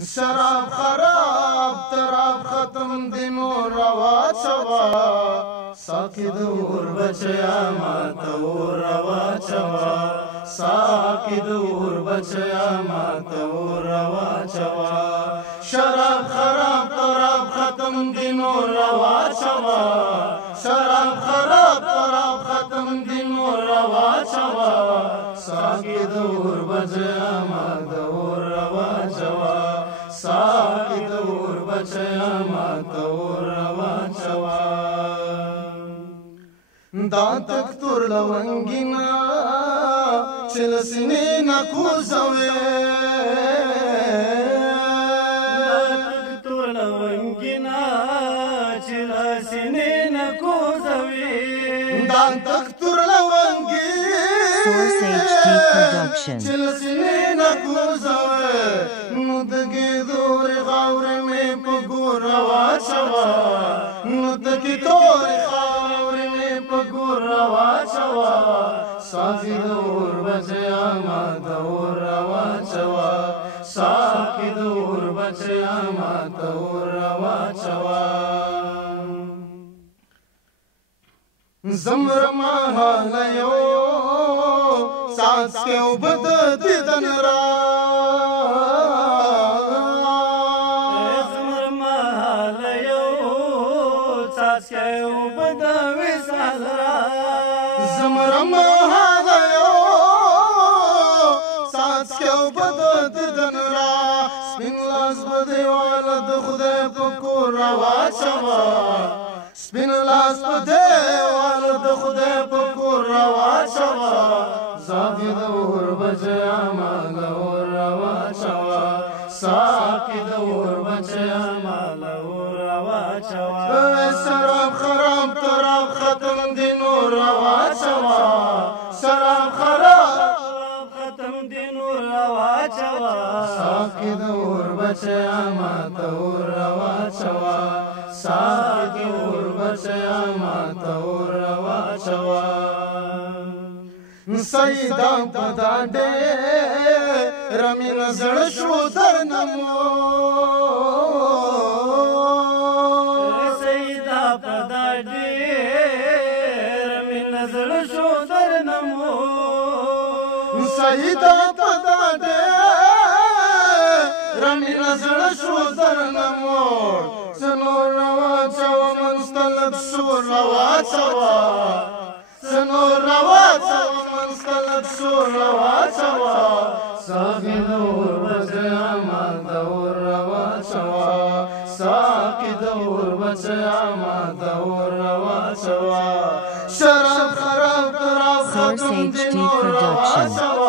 شراب خراب تراب ختم دی نور روا چوا ساقی دور بچیا ماتا ور روا چوا ساقی دور بچیا ماتا ور روا چوا شراب خراب تراب ختم دی نور روا چوا شراب خراب تراب ختم دی نور روا چوا ساقی دور بچیا ماتا ور روا چوا ساقی دور بچیا ماتا ور روا چوا دا تکتور لونگینا چل سنینا کوزوی دا تکتور لونگینا چل سنینا کوزوی دا تکتور لونگینا Source HD Production. چل سنینا کوزوی نو دگی دور غور میں پگور روا چوا نو دگی دور غور میں پگور روا چوا ساقی دور بچیا ماتا ور روا چوا ساقی دور بچیا ماتا ور روا چوا زمر محالیو ساس کے عبد دیدن را زمر محالیو ساس کے عبد وصال را زمر محالیو ساس کے عبد دیدن را سپین لاس بدی والد خدای پکور روا چوا سپین لاس بدی والد خدای پکور روا چوا ساقی دور بچیا مالا ور روا چوا ساقی دور بچیا مالا ور روا چوا شراب خراب تراب ختم دی نور روا چوا شراب خراب ختم دی نور روا چوا ساقی دور بچیا ماتا ور روا چوا ساقی دور بچیا ماتا ور روا چوا سیدا پدا دے رمین زڑ شو در نمو سیدا پدا دے رمین زڑ شو در نمو سیدا پدا دے رمین زڑ شو در نمو سنور روا چوا منستلب شو روا چوا سنور روا چوا منستلب شو روا چوا ساقی دور بچیا ماتا ور روا چوا ساقی دور بچیا ماتا ور روا چوا شراب خراب تراب ختم دی نور روا چوا